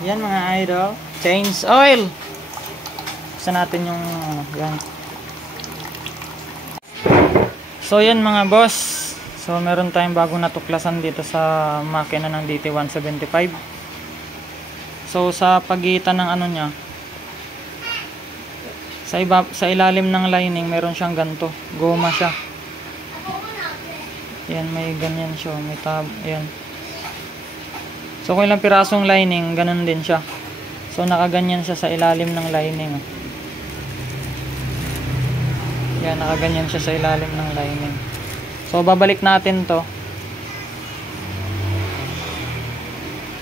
Yan mga idol. Change oil. Buksan natin yung yan. So yan mga boss. So meron tayong bagong natuklasan dito sa makina ng DT175. So sa pagitan ng ano niya, sa ilalim ng lining meron siyang ganto. Goma siya. Yan, may ganyan siya, may tab, ayan. So kung ilang pirasong lining, ganun din siya. So nakaganyan siya sa ilalim ng lining. Yan, nakaganyan siya sa ilalim ng lining. So babalik natin to.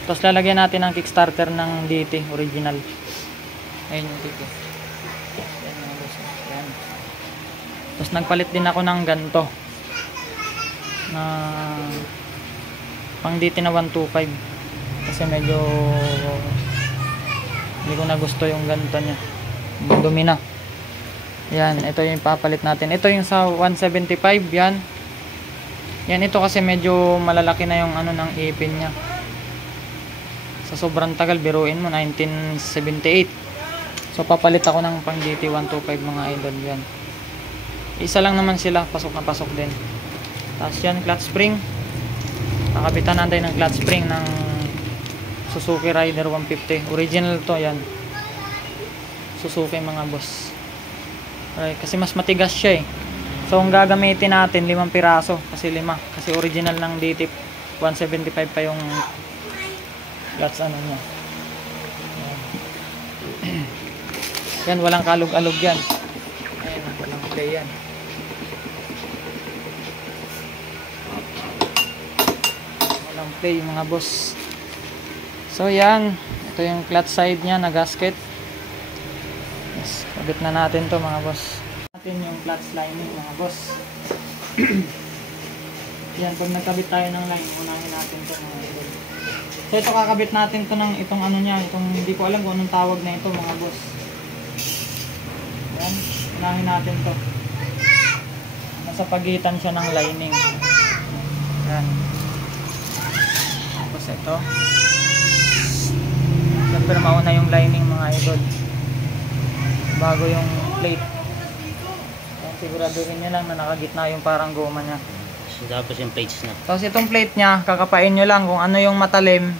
Tapos lalagyan natin ang kickstarter ng DT original. Ayun yung DT. Yan. Tapos nagpalit din ako ng ganto na pang DT na 125 kasi medyo hindi ko na gusto yung ganito nya, dumi na. Yan, ito yung papalit natin. Ito yung sa 175. Yan, ito kasi medyo malalaki na yung ano ng ipin nya sa sobrang tagal. Biruin mo 1978. So papalit ako ng pang DT 125 mga idol. Yan, isa lang naman sila, pasok na pasok din. Tapos yan, clutch spring. Nakabitan natin ng clutch spring ng Suzuki Rider 150. Original to yan. Suzuki mga boss. Alright, kasi mas matigas siya eh. So ang gagamitin natin 5 piraso. Kasi 5. Kasi original ng DT 175 pa yung clutch ano niya. Yan, walang kalog-alog yan. Ayan, walang play yan. Play mga boss. So yan, ito yung clutch side nya na gasket. Yes, kabit na natin to mga boss. Natin yung clutch lining mga boss. Yan, pag nagkabit tayo ng line, unahin natin to mga boss. So ito kakabit natin to ng itong ano nya, itong hindi ko alam kung anong tawag na ito mga boss. Yan, unahin natin to. Nasa pagitan siya ng lining. Yan. Ito siyempre mauna yung lining mga idol bago yung plate. Siguraduhin nyo lang na nakagitna yung parang goma nya. Tapos yung plates na. Tapos itong plate nya, kakapain nyo lang kung ano yung matalim,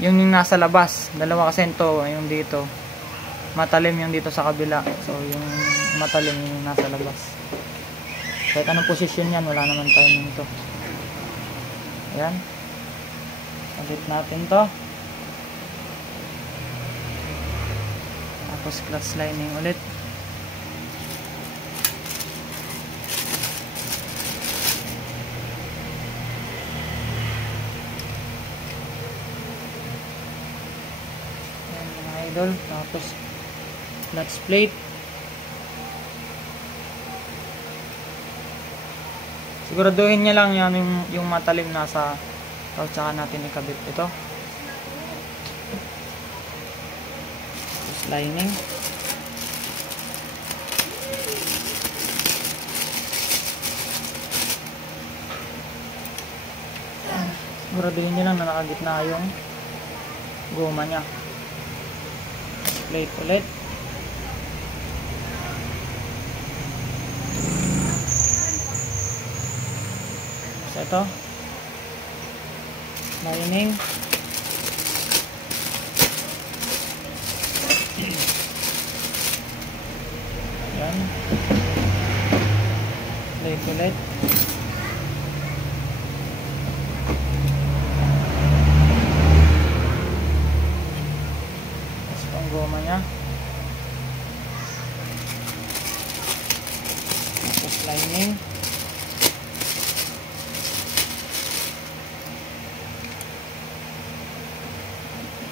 yung nasa labas. Dalawa kasi ito, yung dito matalim, yung dito sa kabila. So yung matalim yung nasa labas. Kahit anong posisyon yan, wala naman tayo nito. Ayan, kabit natin to. Tapos clutch lining ulit. Ayan mga idol. Tapos clutch plate. Siguraduhin niya lang yan yung matalim nasa. Tapos saka natin ikabit ito. Tapos lining. Siguraduhin nyo lang na nakagitna yung goma nya. Plate ulit. Tapos ito lining. Yan. Plate ulit. Tapos pang goma nya. Tapos lining.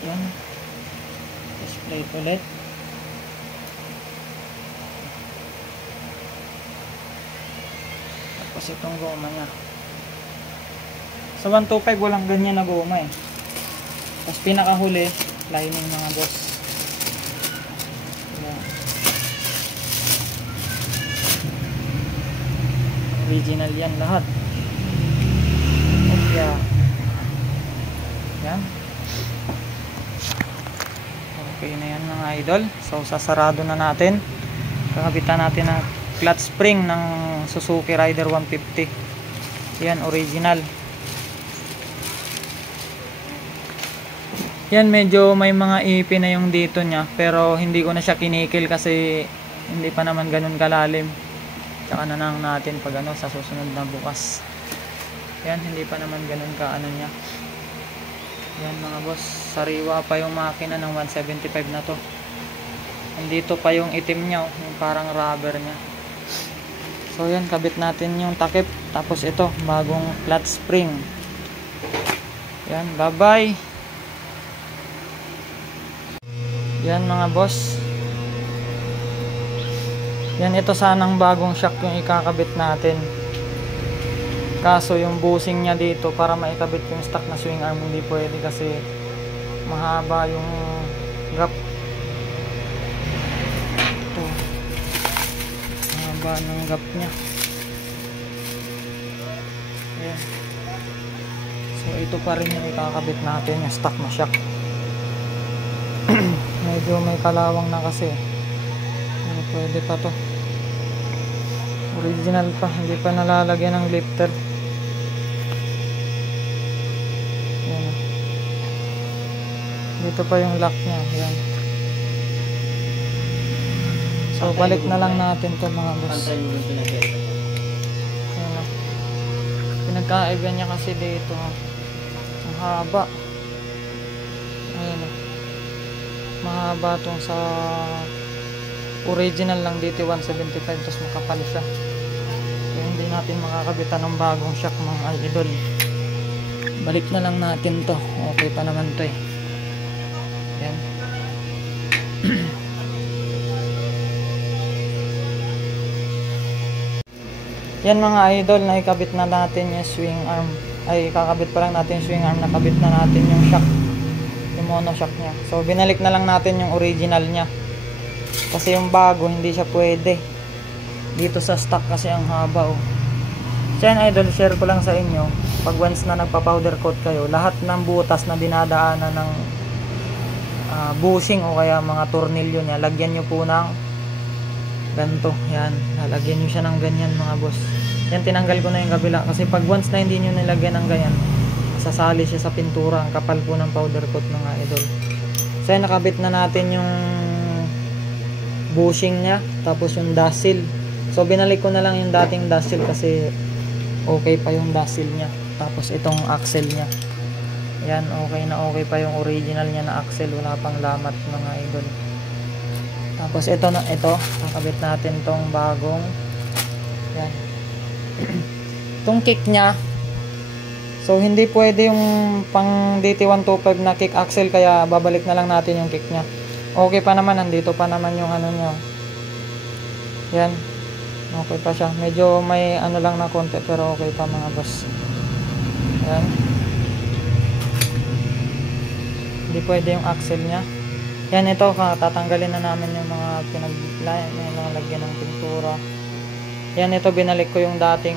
Yan. Tapos plate ulit. Tapos itong goma nya. Sa 125 walang ganyan na goma eh. Tapos pinakahuli, lining mga boss. Yan. Original yan lahat. Okay. Yan. Okay na yan mga idol. So sasarado na natin. Kakabitan natin ang clutch spring ng Suzuki Rider 150. Yan, original. Yan, medyo may mga ipin na yung dito niya, pero hindi ko na siya kinikil kasi hindi pa naman ganun kalalim. Tsaka na lang natin pag ano, sa susunod na bukas. Yan, hindi pa naman ganun ka ano niya. Yan mga boss, sariwa pa yung makina ng 175 na to. Nandito pa yung itim niya, yung parang rubber niya. So yan, kabit natin yung takip. Tapos ito, bagong clutch spring. Yan, bye bye. Yan mga boss. Yan, ito sanang bagong shock yung ikakabit natin. Kaso yung bushing niya dito, para maikabit yung stock na swing arm, hindi pwede kasi mahaba yung gap. Ito, mahaba ng gap niya. Ayan. So ito pa rin yung ikakabit natin, yung stock na shock. Medyo may kalawang na kasi. Hindi pwede pa to. Original pa, hindi pa nalalagyan ng lifter. Ayan. Dito pa yung lock niya. Ayan. So balik na lang natin to mga boss. Ayan. Pinagkaiba niya kasi dito. Ang haba. Ayan. Mahaba tong sa original lang dito 175, tapos makapal siya. Kaya hindi natin makakabitan ng bagong shock mga idol. Balik na lang natin to. Okay pa naman to eh. Yan. Yan mga idol, naikabit na natin yung swing arm. Ay, kakabit pa lang natin yung swing arm. Nakabit na natin yung shock, yung mono shock nya. So binalik na lang natin yung original nya, kasi yung bago hindi siya pwede dito sa stock kasi ang haba oh. So yan idol, share ko lang sa inyo, pag once na nagpa-powder coat kayo, lahat ng butas na dinadaanan ng bushing o kaya mga tornilyo nya, lagyan nyo po ng ganito. Yan, lalagyan nyo siya ng ganyan mga boss. Yan, tinanggal ko na yung kabila kasi pag once na hindi nyo nilagyan ng ganyan, sasali siya sa pintura. Ang kapal po ng powder coat mga idol. So yan, nakabit na natin yung bushing nya, tapos yung dust seal. So binalik ko na lang yung dating dust seal kasi okay pa yung dust seal nya. Tapos itong axle nya, yan, okay na okay pa yung original nya na axle, wala pang lamat mga idol. Tapos ito na, ito nakabit natin tong bagong yan. Itong kick nya, so hindi pwede yung pang DT125 na kick axle, kaya babalik na lang natin yung kick nya. Okay pa naman, nandito pa naman yung ano nyo. Yan, okay pa siya. Medyo may ano lang na konti, pero okay pa mga boss. Yan, hindi pwede yung axle nya. Yan, ito tatanggalin na namin yung mga lagyan ng pintura. Yan, ito binalik ko yung dating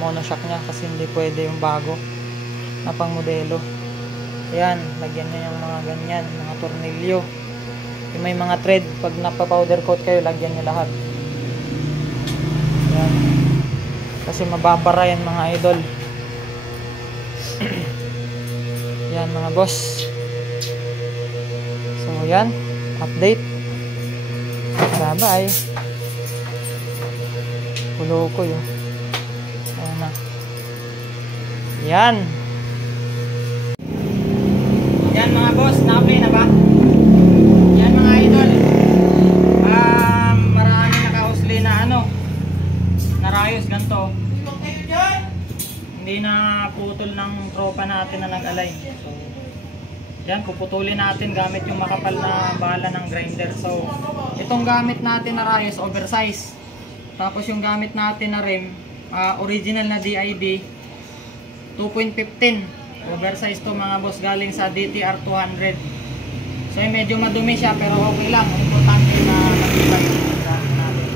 monoshock nya kasi hindi pwede yung bago na pang modelo. Yan, lagyan nyo yung mga ganyan, mga tornilyo. Yung may mga thread, pag napa-powder coat kayo, lagyan nyo lahat. Yan. Kasi mababara yan mga idol. Yan mga boss. So yan, update. Bye-bye. Pulo ko yun. Ayan na. Yan. Yan mga boss, na-apply na ba? Yan mga idol. Marami naka-usli na ano, narayos ganito. Hindi na putol ng tropa natin na nag-alay. So yan, puputulin natin gamit yung makapal na bala ng grinder. So itong gamit natin na rayos, oversize. Tapos yung gamit natin na rim, original na DID 2.15. Oversize to mga boss, galing sa DTR 200. So medyo madumi siya pero okay lang. Importante na matibay yung gamit natin.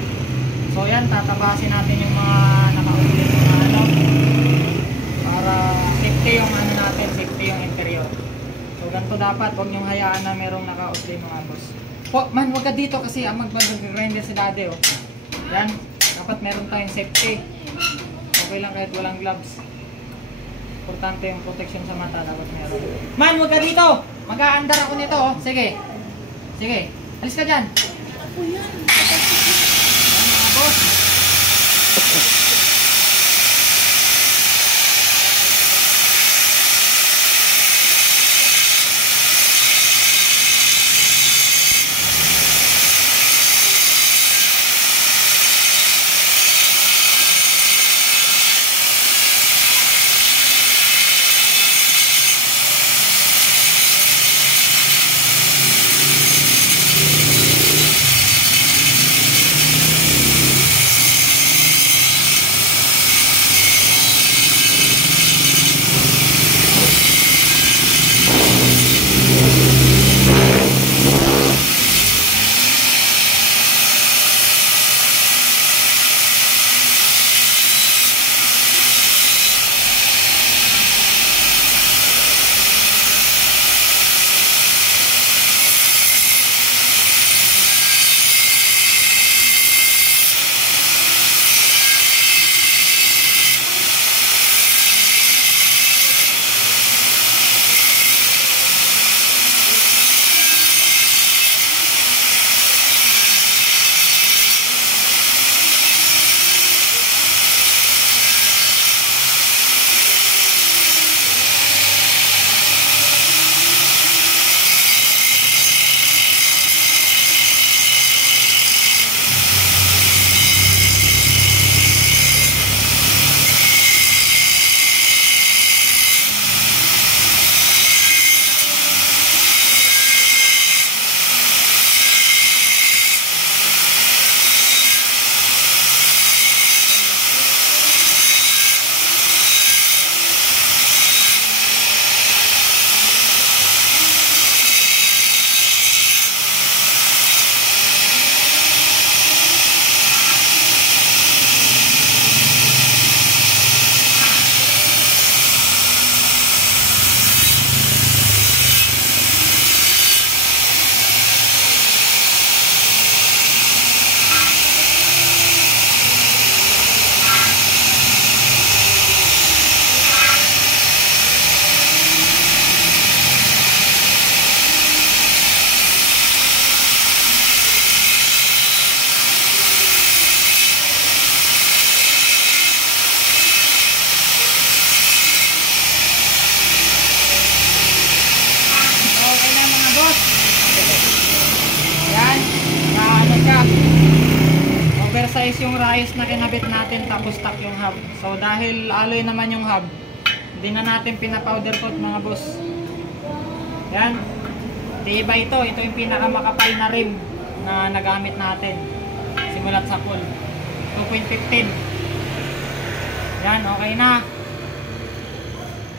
So yan, tatabasin natin yung mga naka-ulit na ano, para safety yung ano natin, safety yung interior. So ganito dapat. Huwag niyong hayaan na merong naka-outplay mga boss. Po, man, huwag ka dito kasi mag-grinder si daddy, oh. Yan. Dapat meron tayong safety. Okay lang kahit walang gloves. Importante yung protection sa mata. Dapat meron. Man, huwag ka dito! Mag-aandar ako nito, oh. Sige. Sige. Alis ka dyan. Yan, mga boss. Oversize yung rayos na kinabit natin tapos stock yung hub. So dahil alloy naman yung hub, hindi na natin pinapowder coat mga boss. Yan. Diba ito yung pinakamakapal na rim na nagamit natin. Simulat sa pool. 2.15. Yan, okay na.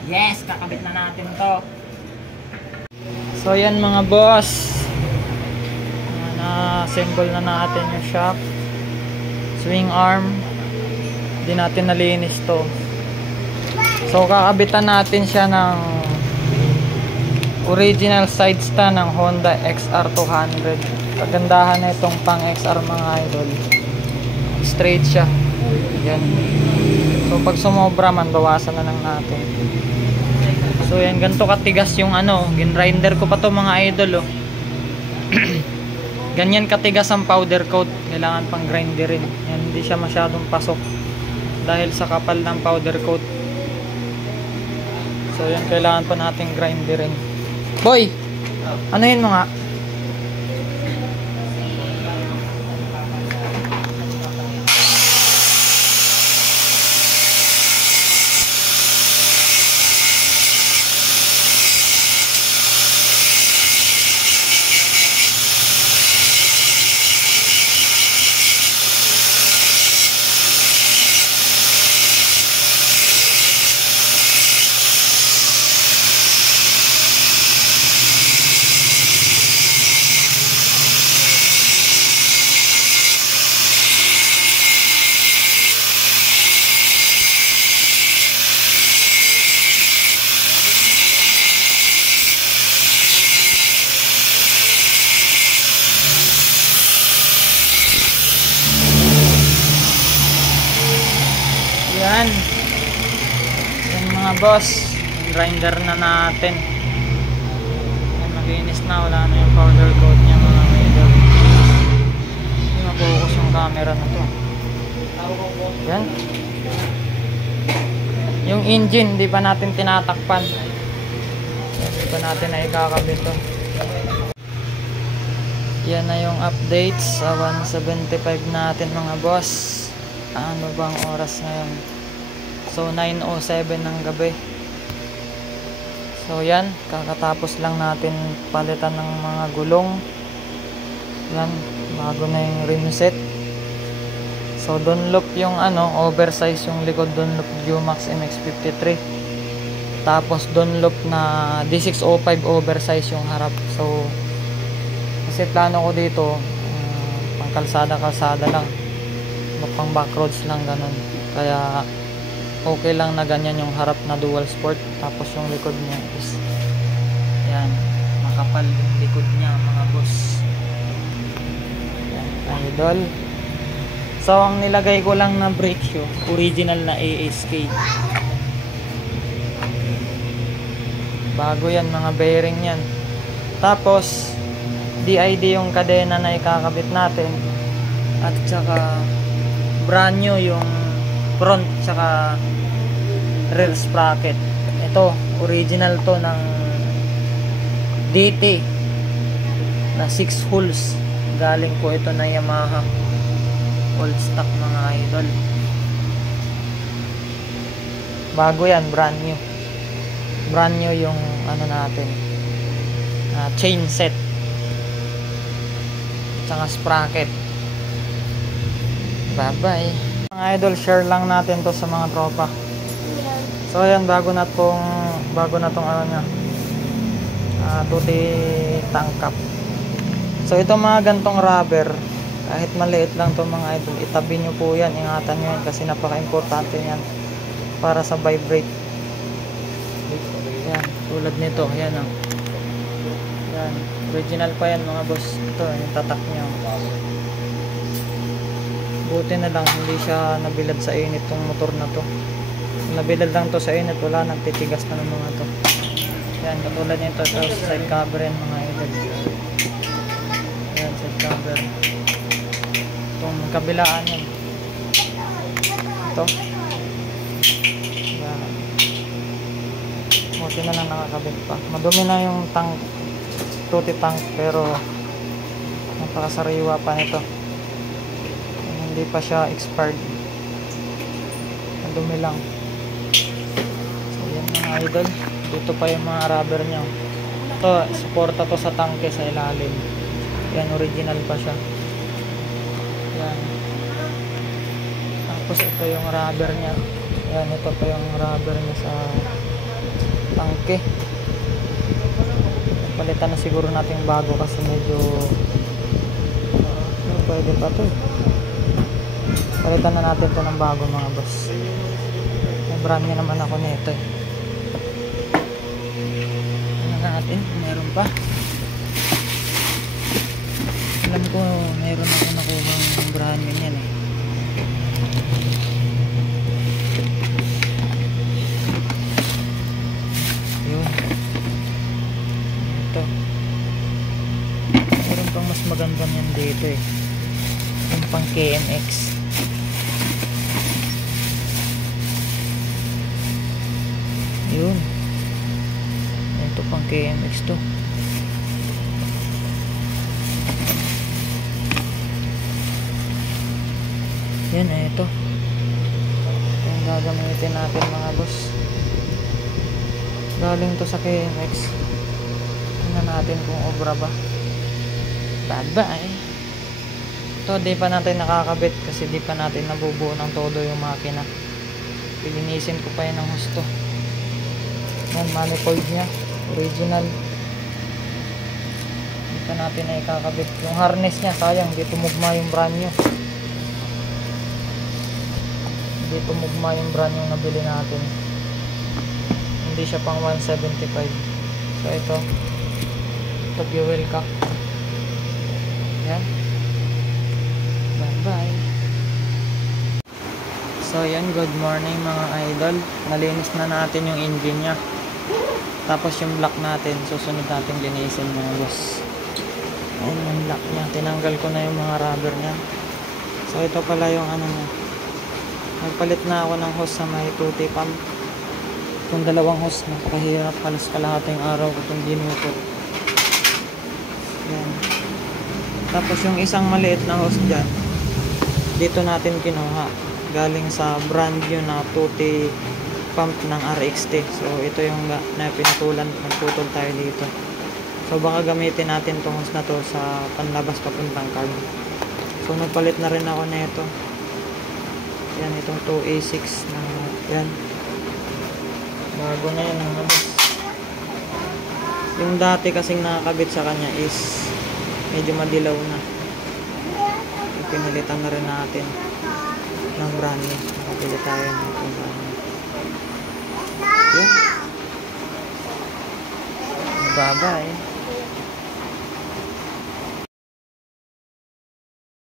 Yes, kakabit na natin to. So yan mga boss. Na-assemble na natin yung shock. Swing arm. Hindi natin nalinis to. So kakabitan natin siya ng original side stand ng Honda XR200. Kagandahan na itong pang XR mga idol. Straight siya. Yan. So pag sumobra man, bawasan na lang natin. So yan, ganito katigas yung ginrinder ko pa to mga idol, oh. Ganyan katigas ang powder coat. Kailangan pang grinderin. Yan, hindi siya masyadong pasok dahil sa kapal ng powder coat. So yan, kailangan pa natin grinderin. Boy, ano yun mga? boss, yung grinder na natin. Yan, maglinis na, wala na yung powder coat niya mga idol. Hindi ma-focus yung camera na to. Yan. Yung engine, hindi pa natin tinatakpan. Hindi pa natin na ikakabit to. Yan na yung updates sa 175 natin mga boss. Ano bang oras ngayon? So 9:07 ng gabi. So yan, kakatapos lang natin palitan ng mga gulong. Yan, bago na yung rim set. So Dunlop yung oversize yung likod, Dunlop Dumax MX-53. Tapos Dunlop na D605 oversize yung harap. So kasi plano ko dito pang kalsada lang, pang backroads lang ganun. Kaya okay lang na ganyan yung harap na dual sport. Tapos yung likod niya is yan, makapal yung likod niya mga boss. Yan, idol. So ang nilagay ko lang na brake shoe, original na ASK. Bago yan, mga bearing yan. Tapos DID yung kadena na ikakabit natin. At saka brand new yung front saka rear sprocket. Ito, original to ng DT na 6 holes. Galing ko ito na Yamaha. Old stock mga idol. Bago yan, brand new. Brand new yung natin. Chain set. Tsaka sprocket. Bye-bye. Mga idol, share lang natin to sa mga tropa. So ayan, bago na tong niya. Tuti tank cap. So itong mga gantong rubber, kahit maliit lang to mga idol, itabi nyo po yan, ingatan nyo yan kasi napaka-importante yan para sa vibrate. Yan, tulad nito, yan o. Yan, original pa yan mga boss. Ito, yung tatak nyo. Buti na lang hindi siya nabilad sa init tong motor na to. Nabilad lang to sa init, wala nang titigas na ng mga to. Yan, katulad nito, ito side cover yan mga idol. Yan, side cover. Itong kabilaan yan. Ito. Yan. Buti na lang nakakabit pa. Madumi na yung tank, tuti tank, pero napakasariwa pa nito. Hindi pa siya expired. Madumi lang. So yan mga idol, dito pa yung mga rubber nya. Ito, suporta to sa tangke sa ilalim. Yan, original pa siya. Yan. Tapos ito yung rubber nya. Yan, ito pa yung rubber nya sa tangke. Palitan na siguro natin bago kasi medyo pwede pa to. Palitan na natin to ng bago mga boss. May brand new naman ako nito eh. Ano natin? Meron pa. Alam ko meron ako nakuha ng brand new yan eh. Yun. Ito. Meron pang mas maganda yan dito eh. Yung pang KMX. Yun. Ito pang KMX to. Yan eh, ito. Ito yung gagamitin natin mga boss. Galing to sa KMX. Tingnan natin kung obra ba. Bye-bye. Ito di pa natin nakakabit kasi di pa natin nabubuo ng todo yung makina. Pilinisin ko pa yun ng husto. Yan, manifold nya original. Hindi pa natin na ikakabit yung harness nya, sayang hindi tumugma yung brand new. Hindi tumugma yung brand new nabili natin. Hindi siya pang 175. So ito fuel cap. Yan. Bye bye. So yan, good morning mga idol. Nalinis na natin yung engine nya. Tapos yung block natin, susunod natin linisin mga boss. Ayun yung block nya. Tinanggal ko na yung mga rubber nya. So ito pala yung ano nya. Nagpalit na ako ng hose sa may tuti pump. Kung dalawang hose, napakahirap. Halos kalahating araw ko itong ginukot. Yan. Tapos yung isang maliit na hose dyan, dito natin kinuha. Galing sa brand new na tuti pump ng RXT. So ito yung na pinutulan, nagputol tayo dito. So baka gamitin natin itong hose na to sa panlabas papuntang carb. So nagpalit na rin ako nito. Yan, itong 2A6 na yan. Bago na yan mga boss. Yung dati kasing nakakabit sa kanya is medyo madilaw na. Pinilitan na rin natin ng brand new. Nakapili tayo ng brand new. Yan. Baba eh.